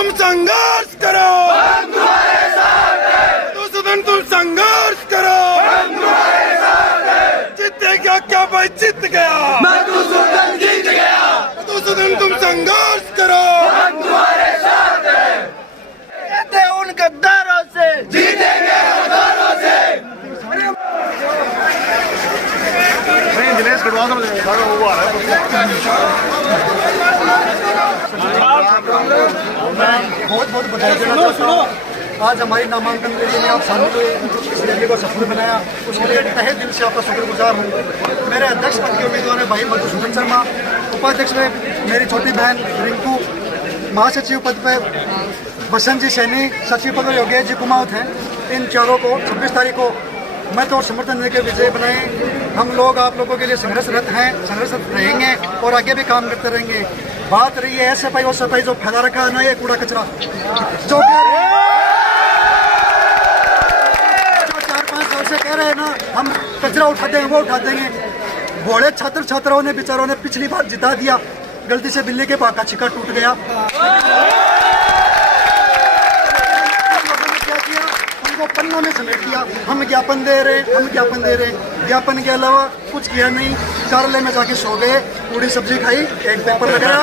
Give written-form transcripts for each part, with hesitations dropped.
तुम संघर्ष करो, हम तुम्हारे साथ हैं। मधुसूदन तुम संघर्ष करो, हम तुम्हारे साथ हैं। जीतेगा क्या भाई, जीत गया मधुसूदन जीत गया। मधुसूदन तुम संघर्ष करो, हम तुम्हारे साथ हैं। कहते उन गद्दारों से जीतेंगे हजारों से। बहुत बहुत बधाई देना चाहता हूँ। आज हमारी नामांकन के लिए आप शामिल हुए, इस रैली को सफल बनाया, उसके लिए तहे दिल से आपका शुक्रगुजार हूँ। मेरे अध्यक्ष पद के उम्मीदवार है भाई मधुसूदन शर्मा, उपाध्यक्ष में मेरी छोटी बहन रिंकू, महासचिव पद पे बसंत जी सैनी, सचिव पद पर योगेश जी कुमावत हैं। इन चारों को 26 तारीख को मत और समर्थन देकर विजय बनाएं। हम लोग आप लोगों के लिए संघर्षरत हैं, संघर्षरत रहेंगे और आगे भी काम करते रहेंगे। बात रही है सफाई और सफाई जो फैला रखा है ना, ये कूड़ा कचरा जो 4-5 साल से कह रहे हैं ना, हम कचरा उठा देंगे, वो उठा देंगे। घोड़े छात्र छात्राओं ने बेचारों ने पिछली बार जिता दिया, गलती से बिल्ली के पाँव का छिक्का टूट गया। उनको पन्ना में समेट दिया, हम ज्ञापन दे रहे हैं, हम ज्ञापन दे रहे हैं। ज्ञापन के अलावा कुछ किया नहीं, कार्यालय में जाके सो गए, पूरी सब्जी खाई, एक पेपर लगाया।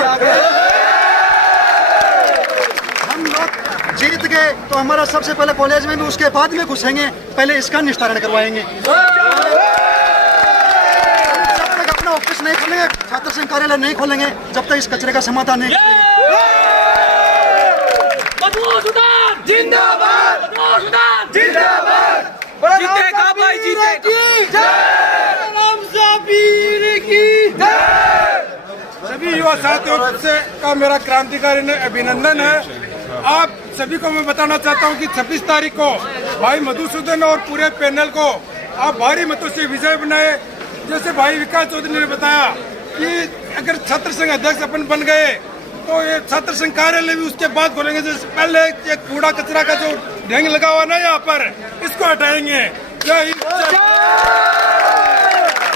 हम लोग जीत गए तो हमारा सबसे पहले कॉलेज में भी, उसके बाद में घुसेंगे, पहले इसका निस्तारण करवाएंगे। जब तक अपना ऑफिस नहीं खोलेंगे, छात्र संघ कार्यालय नहीं खोलेंगे, जब तक इस कचरे का समाधान नहीं करेंगे। मधुसूदन जिंदाबाद, मधुसूदन जिंदाबाद। जीतेगा भाई, जीतेगा। राम साबीर की सभी युवा साथियों से का मेरा क्रांतिकारी ने अभिनंदन है। आप सभी को मैं बताना चाहता हूं कि 26 तारीख को भाई मधुसूदन और पूरे पैनल को आप भारी मतों से विजय बनाए। जैसे भाई विकास चौधरी ने बताया कि अगर छात्र संघ अध्यक्ष अपन बन गए तो ये छात्र संघ कार्यालय भी उसके बाद खोलेंगे। जैसे पहले एक कूड़ा कचरा का जो ढेंग लगा हुआ ना यहाँ पर, इसको हटाएंगे।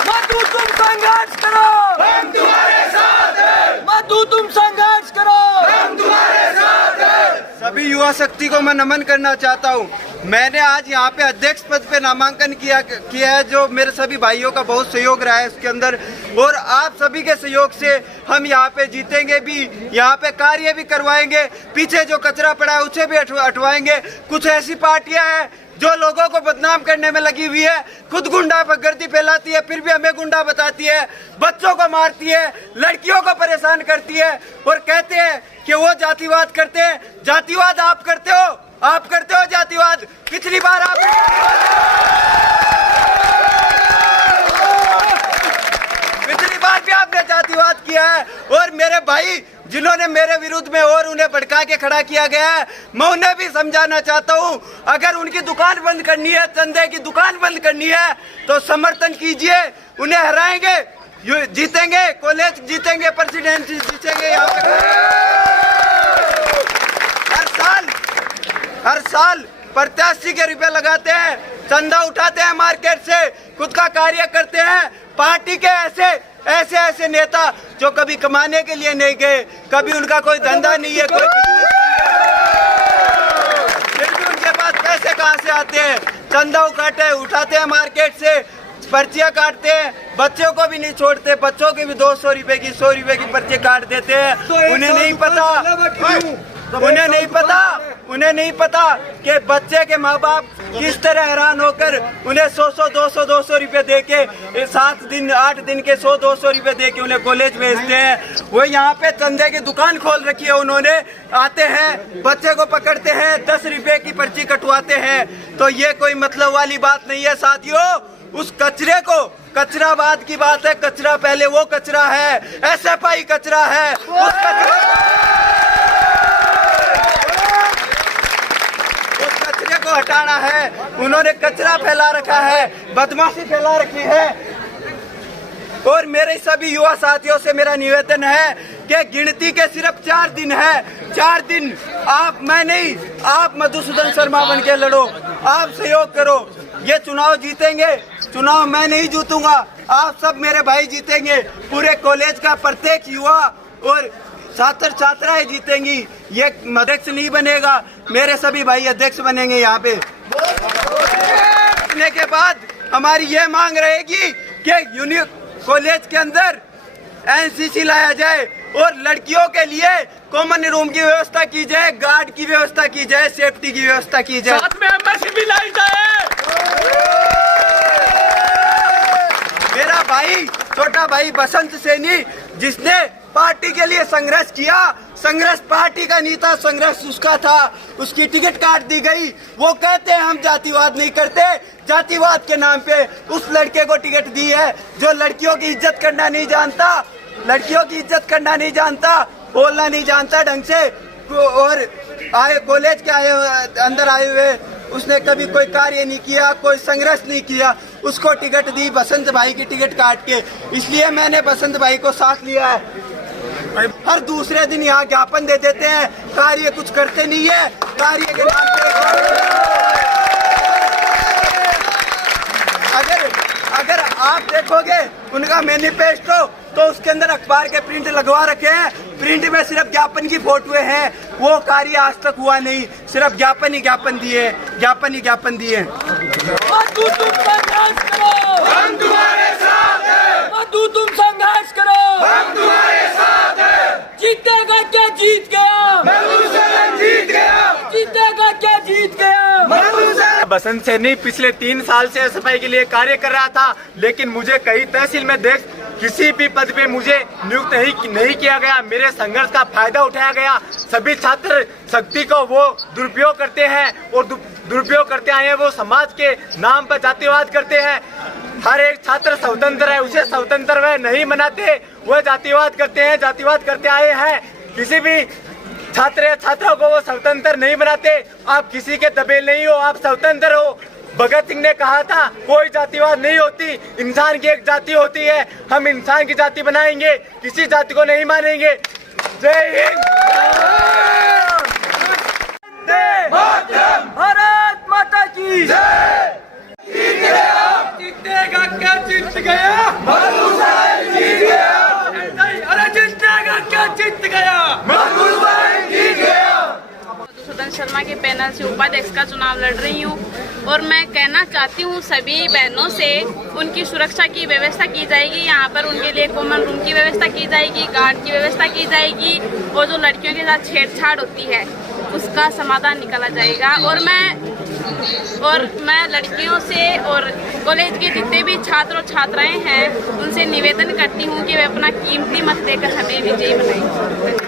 मधु तुम संघर्ष करो, हम तुम्हारे साथ हैं। मधु तुम संघर्ष करो, हम तुम्हारे साथ हैं। सभी युवा शक्ति को मैं नमन करना चाहता हूँ। मैंने आज यहाँ पे अध्यक्ष पद पे नामांकन किया है, जो मेरे सभी भाइयों का बहुत सहयोग रहा है उसके अंदर, और आप सभी के सहयोग से हम यहाँ पे जीतेंगे भी, यहाँ पे कार्य भी करवाएंगे। पीछे जो कचरा पड़ा है उसे भी हटवाएंगे। कुछ ऐसी पार्टियां हैं जो लोगों को बदनाम करने में लगी हुई है, खुद गुंडागर्दी फैलाती है, फिर भी हमें गुंडा बताती है, बच्चों को मारती है, लड़कियों को परेशान करती है और कहते हैं कि वो जातिवाद करते हैं। जातिवाद आप करते हो, आप करते हो जातिवाद। पिछली बार भी आपने जातिवाद किया है। और मेरे भाई जिन्होंने मेरे विरुद्ध में और उन्हें भड़का के खड़ा किया गया है, मैं उन्हें भी समझाना चाहता हूं, अगर उनकी दुकान बंद करनी है, चंदे की दुकान बंद करनी है, तो समर्थन कीजिए, उन्हें हराएंगे, जीतेंगे, कॉलेज जीतेंगे, प्रेसिडेंसी जीतेंगे। यहाँ पे हर साल प्रत्याशी के रुपए लगाते हैं, चंदा उठाते हैं मार्केट से, खुद का कार्य करते हैं। पार्टी के ऐसे नेता जो कभी कमाने के लिए नहीं गए, कभी उनका कोई धंधा नहीं है, कोई फिर भी उनके पास पैसे कहाँ से आते हैं? चंदा उठाते हैं मार्केट से, पर्चियां काटते हैं, बच्चों को भी नहीं छोड़ते, बच्चों की भी 200 रुपए की 100 रुपए की पर्ची काट देते हैं। उन्हें नहीं पता कि बच्चे के माँ बाप किस तरह हैरान होकर उन्हें 100-200 रुपए दे के 8 दिन के 100-200 रुपए दे के उन्हें कॉलेज भेजते हैं। वो यहाँ पे चंदे की दुकान खोल रखी है उन्होंने, आते हैं, बच्चे को पकड़ते हैं, 10 रुपए की पर्ची कटवाते हैं। तो ये कोई मतलब वाली बात नहीं है साथियों। उस कचरे को, कचरावाद की बात है, कचरा पहले वो कचरा है, SFI कचरा है, उस कचरे को हटाना है। उन्होंने कचरा फैला रखा है, बदमाशी फैला रखी है। और मेरे सभी युवा साथियों से मेरा निवेदन है कि गिनती के सिर्फ 4 दिन है। 4 दिन मैं नहीं, आप मधुसूदन शर्मा बन के लड़ो, आप सहयोग करो। ये चुनाव जीतेंगे, चुनाव मैं नहीं जीतूंगा, आप सब मेरे भाई जीतेंगे। पूरे कॉलेज का प्रत्येक युवा और छात्र छात्राएं जीतेंगी, ये अध्यक्ष नहीं बनेगा, मेरे सभी भाई अध्यक्ष बनेंगे यहाँ पे। जीतने के बाद हमारी ये मांग रहेगी कि कॉलेज के अंदर एनसीसी लाया जाए और लड़कियों के लिए कॉमन रूम की व्यवस्था की जाए, गार्ड की व्यवस्था की जाए, सेफ्टी की व्यवस्था की जाए, साथ में मेंबरशिप भी लाई जाए। मेरा भाई छोटा भाई बसंत सैनी जिसने पार्टी के लिए संघर्ष किया, संघर्ष पार्टी का नहीं था, संघर्ष उसका था, उसकी टिकट काट दी गई। वो कहते हैं हम जातिवाद नहीं करते, जातिवाद के नाम पे उस लड़के को टिकट दी है जो लड़कियों की इज्जत करना नहीं जानता, लड़कियों की इज्जत करना नहीं जानता, बोलना नहीं जानता ढंग से, और आए कॉलेज के अंदर आए हुए उसने कभी कोई कार्य नहीं किया, कोई संघर्ष नहीं किया, उसको टिकट दी बसंत भाई की टिकट काट के। इसलिए मैंने बसंत भाई को साथ लिया है। हर दूसरे दिन यहाँ ज्ञापन दे देते हैं, कार्य कुछ करते नहीं है, कार्य के नाम पे अगर आप देखोगे उनका मैनिफेस्टो तो उसके अंदर अखबार के प्रिंट लगवा रखे हैं, प्रिंट में सिर्फ ज्ञापन की फोटोएं हैं, वो कार्य आज तक हुआ नहीं, सिर्फ ज्ञापन ही ज्ञापन दिए, ज्ञापन ही ज्ञापन दिए। मधु तुम संघर्ष करो, हम तुम्हारे साथ हैं। मधु तुम संघर्ष करो, हम तुम्हारे साथ हैं। जीतेगा क्या जीत गया, मधुसूदन जीत गया, जीतेगा क्या जीत गया। मधुसूदन। बसंत सैनी पिछले 3 साल से सफाई के लिए कार्य कर रहा था, लेकिन मुझे कई तहसील में देख किसी भी पद पे मुझे नियुक्त नहीं किया गया। मेरे संघर्ष का फायदा उठाया गया। सभी छात्र शक्ति को वो दुरुपयोग करते हैं और दुरुपयोग करते आए हैं। वो समाज के नाम पर जातिवाद करते हैं। हर एक छात्र स्वतंत्र है, उसे स्वतंत्र वह नहीं मनाते, वह जातिवाद करते हैं, जातिवाद करते आए हैं। किसी भी छात्र या छात्राओं को वो स्वतंत्र नहीं बनाते। आप किसी के दबे नहीं हो, आप स्वतंत्र हो। भगत सिंह ने कहा था कोई जातिवाद नहीं होती, इंसान की एक जाति होती है। हम इंसान की जाति बनाएंगे, किसी जाति को नहीं मानेंगे। जय हिंद। भारत माता की जय। जीत गया, जीतेगा क्या जीत गया, मधुसूदन जीत गया, अरे जीतेगा क्या जीत गया। मधुसूदन जीत गया। मधुसूदन शर्मा के पैनल से उपाध्यक्ष का चुनाव लड़ रही हूँ और मैं कहना चाहती हूँ सभी बहनों से उनकी सुरक्षा की व्यवस्था की जाएगी। यहाँ पर उनके लिए कॉमन रूम की व्यवस्था की जाएगी, गार्ड की व्यवस्था की जाएगी और जो लड़कियों के साथ छेड़छाड़ होती है उसका समाधान निकाला जाएगा। और मैं लड़कियों से और कॉलेज के जितने भी छात्र और छात्राएं हैं उनसे निवेदन करती हूँ कि वे अपना कीमती मत देकर हमें विजयी बनाएं।